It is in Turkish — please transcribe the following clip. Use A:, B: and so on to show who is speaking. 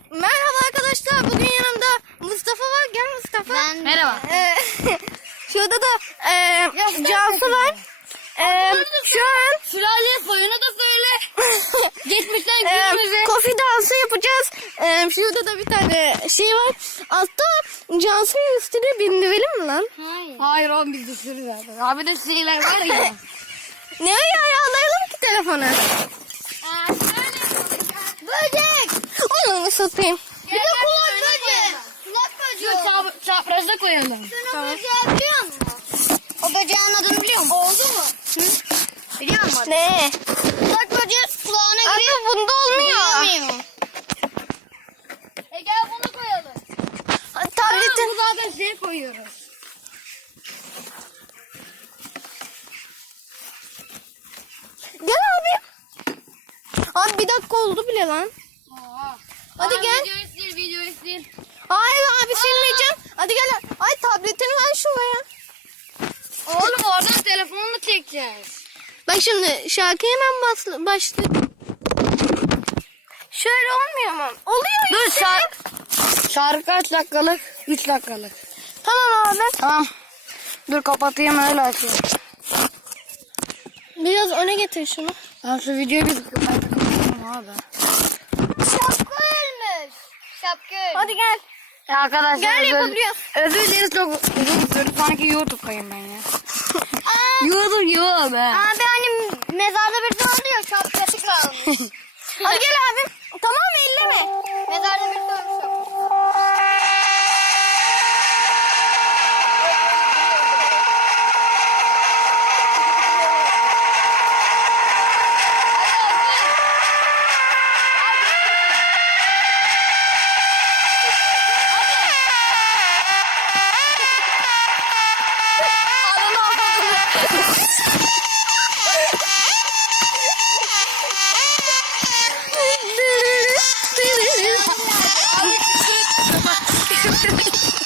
A: Merhaba arkadaşlar. Bugün yanımda Mustafa var. Gel Mustafa.
B: Merhaba.
A: Şurada da Cansu var. Şu an
B: Sülale soyunu da söyle. Geçmişten günümüze.
A: kofi dansı yapacağız. Şurada da bir tane şey var. Hatta Cansu'yu üstüne bindirelim mi lan?
B: Hayır oğlum biz düşürürüz zaten. Abi de şeyler var ya.
A: Ne ayarlayalım ki telefonu?
B: Böcek.
A: Onu satayım.
B: Bir de kulak böceği. Kulak böceği. Şu çaprazda koyalım.
A: Tamam.
B: Böceği biliyor musun? O böceğin adını biliyor musun? Oldu mu? Biliyor musun?
A: Ne?
B: Kulak böceği kulağına
A: Abi
B: giriyor.
A: bunda olmuyor.
B: Gel bunu koyalım.
A: Tabletin.
B: Bu zaten şey koyuyoruz.
A: Gel abi. Abi bir dakika oldu bile lan. Hadi gel.
B: Videoyu sil.
A: Hayır abi silmeyeceğim. Hadi gel. Ay tabletini ver şuraya.
B: Oğlum oradan telefonunu çekeceğiz.
A: Bak şimdi şarkıya hemen başla. Şöyle olmuyor mu? Oluyor
B: Dur
A: işte.
B: şarkı kaç dakikalık? 3 dakikalık.
A: Tamam abi.
B: Tamam. Dur kapatayım öyle açayım.
A: Biraz öne getir şunu.
B: Tamam şu videoyu biz kapatalım abi.
A: Şapka ölmüş. Şapka ölmüş. Hadi gel.
B: Ya arkadaşlar
A: Gel yapabiliyoruz.
B: özür dileriz çok uzun sürdü. Sanki YouTube'dayım ben ya. YouTube be.
A: Abi hani mezarda bir oldu ya şapkası kalmış. Hadi gel abi. Tamam elleme.